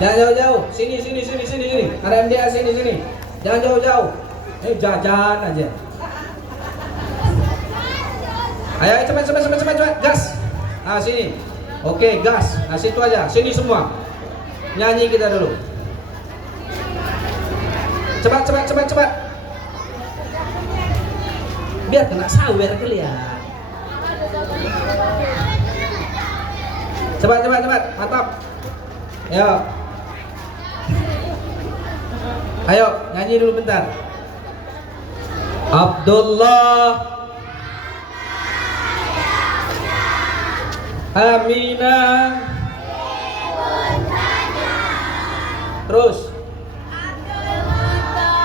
Jangan jauh-jauh. Sini. Ada MDA sini. Jangan jauh-jauh. Jajan aja. Ayo cepat. Gas. Nah, sini. Oke, gas. Nah, situ aja. Sini semua. Nyanyi kita dulu. Cepat. Biar kena sawer kali ya. Cepat. Mantap. Ayo, nyanyi dulu bentar. Abdullah, Aminah, terus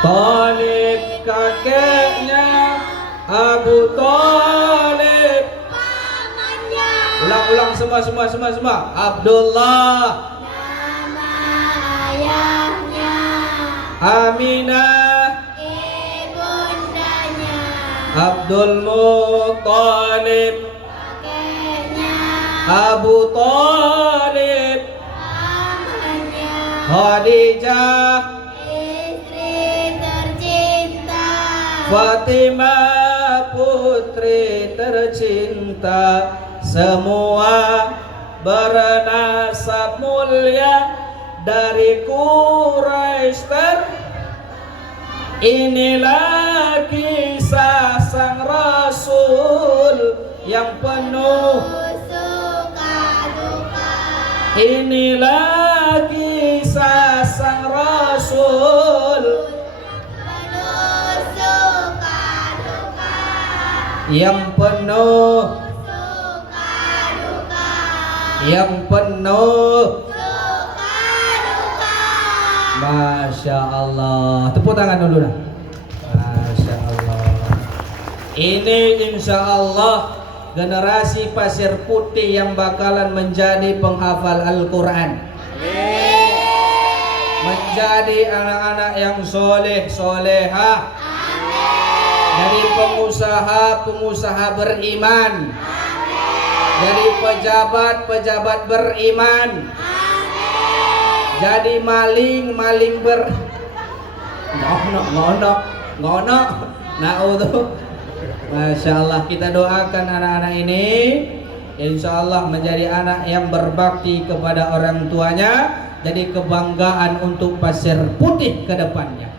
Talib kakeknya, Abu Talib pamannya. Ulang semua. Abdullah, nama ayahnya. Aminah, ibundanya. Abdul Muttalib Kakeknya. Abu Talib Pamannya. Khadijah Istri tercinta. Fatimah putri tercinta, semua bernasab mulia dari Quraisy. Inilah kisah sang Rasul yang penuh Suka duka. Inilah kisah sang Rasul Penuh suka duka. yang penuh Suka duka. Masya Allah. Tepuk tangan dulu dah. Masya Allah. Ini insya Allah generasi pasir putih yang bakalan menjadi penghafal Al-Quran, menjadi anak-anak yang soleh soleha, dari pengusaha beriman, jadi pejabat beriman, jadi maling ngonok. Masya Allah, kita doakan anak-anak ini insya Allah menjadi anak yang berbakti kepada orang tuanya, jadi kebanggaan untuk pasir putih ke depannya.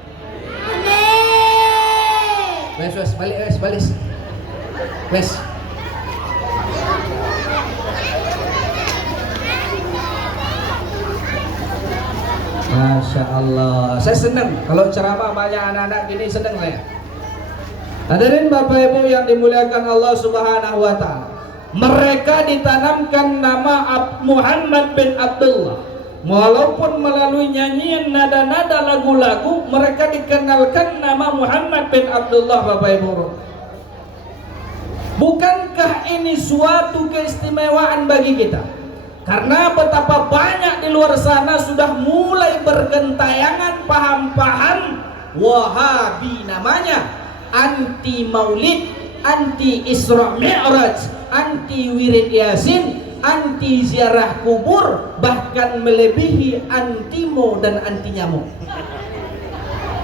Balik. Masya Allah, saya senang kalau ceramah banyak anak-anak gini, senang saya. Hadirin Bapak Ibu yang dimuliakan Allah Subhanahu wa Ta'ala, mereka ditanamkan nama Muhammad bin Abdullah. Walaupun melalui nyanyian nada-nada lagu-lagu, mereka dikenalkan nama Muhammad bin Abdullah. Bapak Ibu, bukankah ini suatu keistimewaan bagi kita? Karena betapa banyak di luar sana sudah mulai bergentayangan paham-paham Wahabi namanya, anti maulid, anti Isra Mi'raj, anti wirid Yasin, anti ziarah kubur, bahkan melebihi antimo dan anti nyamuk.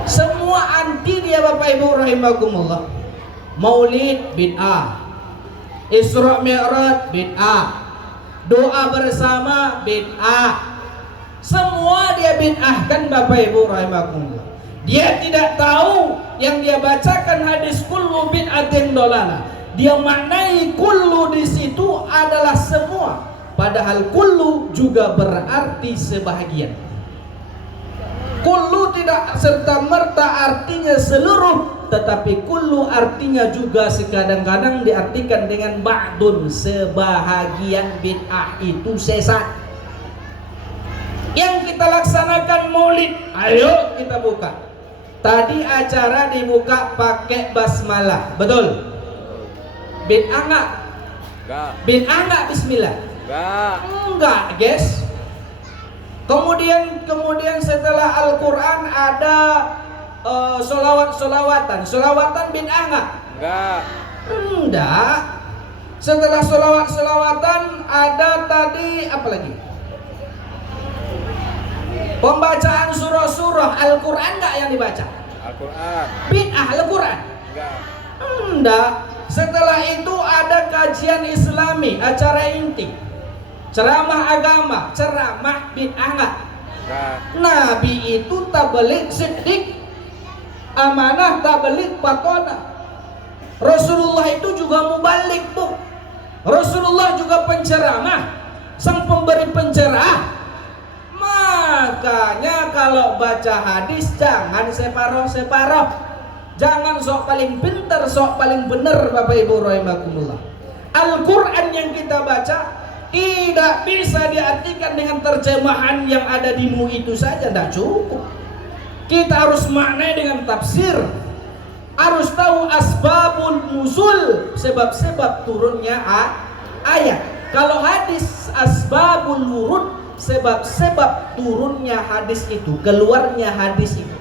Semua anti dia Bapak Ibu rahimakumullah. Maulid bid'ah, Isra Mi'raj bid'ah, doa bersama bid'ah, semua dia bid'ahkan Bapak Ibu rahimakumullah. Dia tidak tahu yang dia bacakan hadis kullu bid'atin dolalah. Dia maknai kullu di situ adalah semua, padahal kullu juga berarti sebahagian. Kullu tidak serta merta artinya seluruh, tetapi kullu artinya juga sekadang-kadang diartikan dengan ba'dun, sebahagian bid'ah itu sesat. Yang kita laksanakan maulid, ayo kita buka. Tadi acara dibuka pakai basmalah, betul? Bid'ah enggak? Enggak. Bid'ah enggak bismillah? Enggak, guys. Kemudian setelah Al-Quran ada solawatan bid'ah enggak? Enggak. Setelah solawatan ada tadi apa lagi? Pembacaan surah-surah Al-Quran nggak yang dibaca? Al-Quran. Bid'ah Al-Quran? Enggak. Enggak. Setelah itu ada kajian Islami, acara inti, ceramah agama, ceramah bid'ah nggak? Enggak. Nabi itu tabligh siddiq, amanah tabligh patona. Rasulullah itu juga mubalik, Bu. Rasulullah juga penceramah, sang pemberi pencerah. Makanya kalau baca hadis jangan separoh-separoh. Jangan sok paling pintar, sok paling benar, Bapak Ibu rahimakumullah. Al-Quran yang kita baca tidak bisa diartikan dengan terjemahan yang ada di MUI itu saja, tidak cukup. Kita harus maknai dengan tafsir. Harus tahu asbabul nuzul, sebab-sebab turunnya ayat. Kalau hadis asbabul wurud, sebab-sebab turunnya hadis itu, keluarnya hadis itu.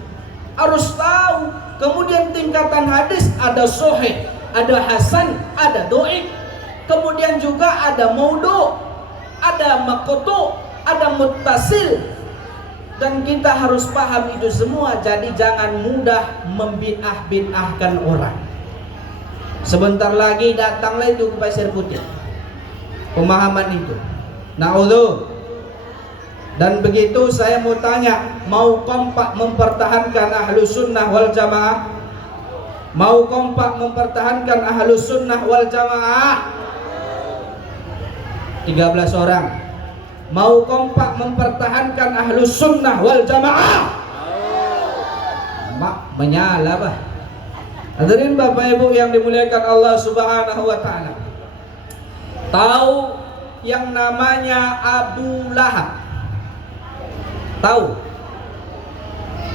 Harus tahu. Kemudian tingkatan hadis ada sahih, ada hasan, ada dhaif. Kemudian juga ada maudhu, ada maqtu', ada muttasil. Dan kita harus paham itu semua. Jadi jangan mudah membid'ah-bid'ahkan orang. Sebentar lagi datanglah itu ke Pasir Putih, pemahaman itu. Na'udzu. Dan begitu saya mau tanya, mau kompak mempertahankan Ahlus Sunnah wal Jamaah? Mau kompak mempertahankan Ahlus Sunnah wal Jamaah? 13 orang. Mau kompak mempertahankan Ahlus Sunnah wal Jamaah? Mak menyala bah. Hadirin Bapak Ibu yang dimuliakan Allah Subhanahu wa taala. Tahu yang namanya Abu Lahab? Tahu?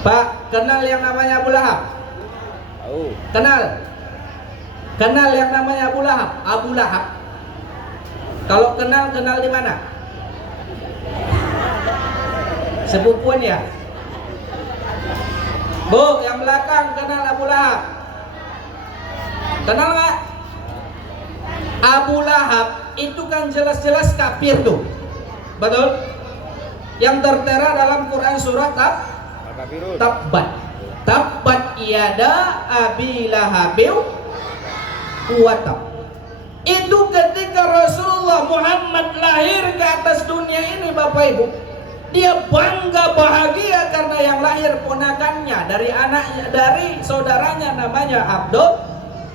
Pak, kenal yang namanya Abu Lahab? Tahu. Kenal? Kenal yang namanya Abu Lahab? Abu Lahab. Kalau kenal di mana? Sepupuan ya? Bu, yang belakang kenal Abu Lahab? Kenal nggak? Abu Lahab itu kan jelas-jelas kafir tuh, betul? Yang tertera dalam Quran surat Tabbat. Tabbat yada abi lahabin wa tab. Itu ketika Rasulullah Muhammad lahir ke atas dunia ini, Bapak Ibu, dia bangga bahagia karena yang lahir ponakannya dari saudaranya namanya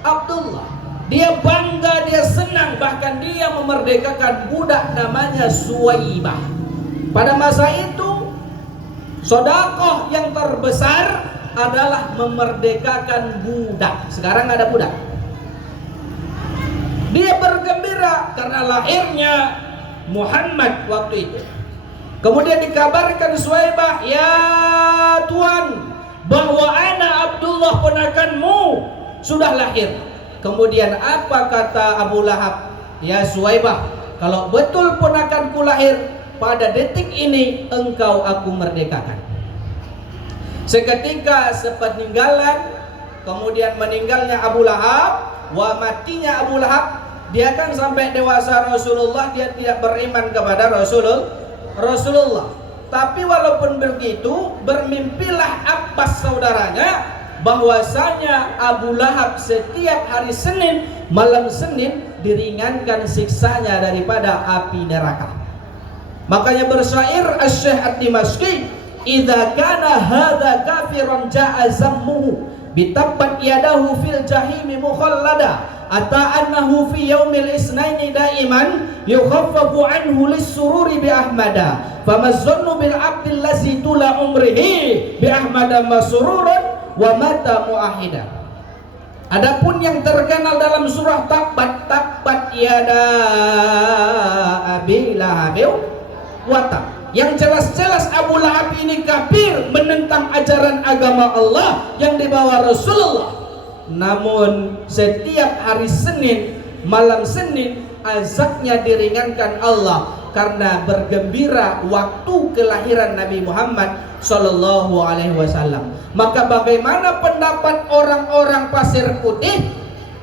Abdullah. Dia bangga, dia senang, bahkan dia memerdekakan budak namanya Suwaibah. Pada masa itu, sedekah yang terbesar adalah memerdekakan budak. Sekarang ada budak. Dia bergembira karena lahirnya Muhammad waktu itu. Kemudian dikabarkan Suwaibah, ya Tuhan, bahwa anak Abdullah ponakanmu sudah lahir. Kemudian apa kata Abu Lahab? Ya Suwaibah, kalau betul ponakanku lahir, pada detik ini engkau aku merdekakan. Seketika sepeninggalan, kemudian meninggalnya Abu Lahab, matinya Abu Lahab, dia kan sampai dewasa Rasulullah dia tidak beriman kepada Rasulullah. Tapi walaupun begitu, bermimpilah Abbas saudaranya bahwasanya Abu Lahab setiap hari Senin, malam Senin diringankan siksanya daripada api neraka. Makanya bersyair Asy-Syaikh Ad-Dimashqi, "Idza kana hadza kafiran ja'a zammuhu bitabbat yadahu fil jahimi mukhallada ata annahu fi yaumil isnaini daiman yukhaffafu anhu lis-sururi bi ahmada famazannu bil 'abdil ladzi tula umrihi bi ahmada masrurun wa mata muahida." Adapun yang terkenal dalam surah Tabbat yada abi lahabin watak, yang jelas-jelas Abu Lahab ini kafir, menentang ajaran agama Allah yang dibawa Rasulullah. Namun setiap hari Senin, malam Senin, azabnya diringankan Allah karena bergembira waktu kelahiran Nabi Muhammad Sallallahu Alaihi Wasallam. Maka bagaimana pendapat orang-orang Pasir Putih?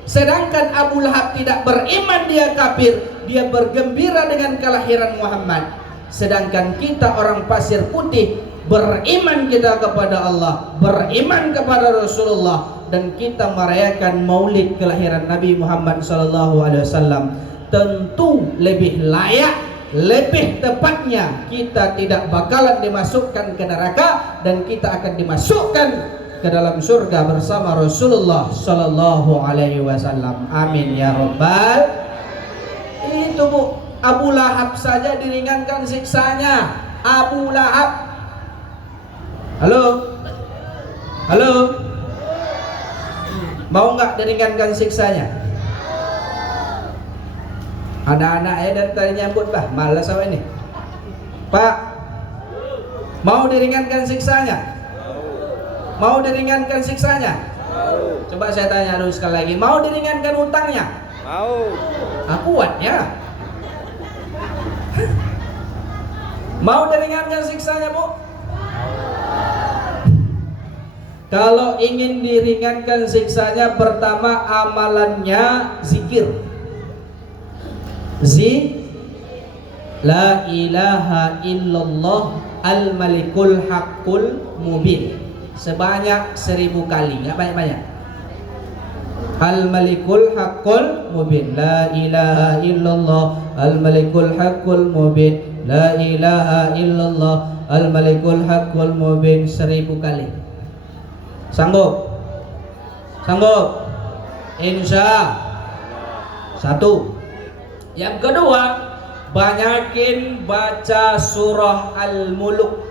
Sedangkan Abu Lahab tidak beriman, dia kafir, dia bergembira dengan kelahiran Muhammad. Sedangkan kita orang Pasir Putih beriman kita kepada Allah, beriman kepada Rasulullah, dan kita merayakan maulid kelahiran Nabi Muhammad SAW, tentu lebih layak, lebih tepatnya kita tidak bakalan dimasukkan ke neraka dan kita akan dimasukkan ke dalam surga bersama Rasulullah SAW. Amin ya rabbal. Itu Bu, Abu Lahab saja diringankan siksanya. Abu Lahab. Halo? Halo? Mau nggak diringankan siksanya? Anak-anaknya dari tadi nyambut, bah, malas apa ini? Pak, mau diringankan siksanya? Mau diringankan siksanya? Mau. Coba saya tanya dulu sekali lagi, mau diringankan utangnya? Mau. Kuatnya. Mau diringankan siksanya, Bu? Kalau ingin diringankan siksanya, pertama amalannya zikir. La ilaha illallah al-malikul haqqul mubin, sebanyak 1000 kali, nggak banyak-banyak. Al-malikul haqqul mubin, la ilaha illallah al-malikul haqqul mubin, la ilaha illallah al-malikul haqqul mubin, 1000 kali. Sanggup? Sanggup? Insya. Satu. Yang kedua, banyakin baca surah Al-Muluk.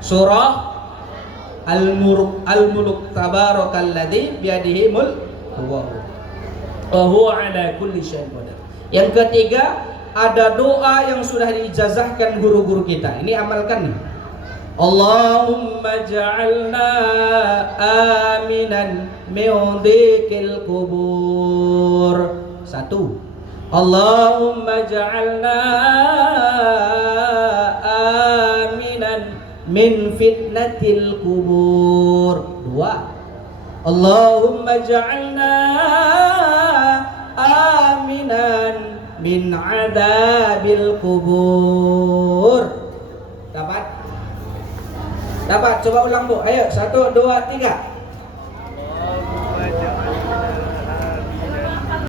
Surah Al-Muluk. Tabarakalladzi biyadihi mulku wa huwa ala kulli syai'in qadir. Yang ketiga, ada doa yang sudah diijazahkan guru-guru kita. Ini amalkan nih. Allahumma ja'alna aminan min dhikil kubur. Satu. Allahumma ja'alna aminan min fitnatil kubur. Dua. Allahumma ja'alna aminan min adabil kubur. Dapat? Dapat, coba ulang Bu. Ayo, 1, 2, 3.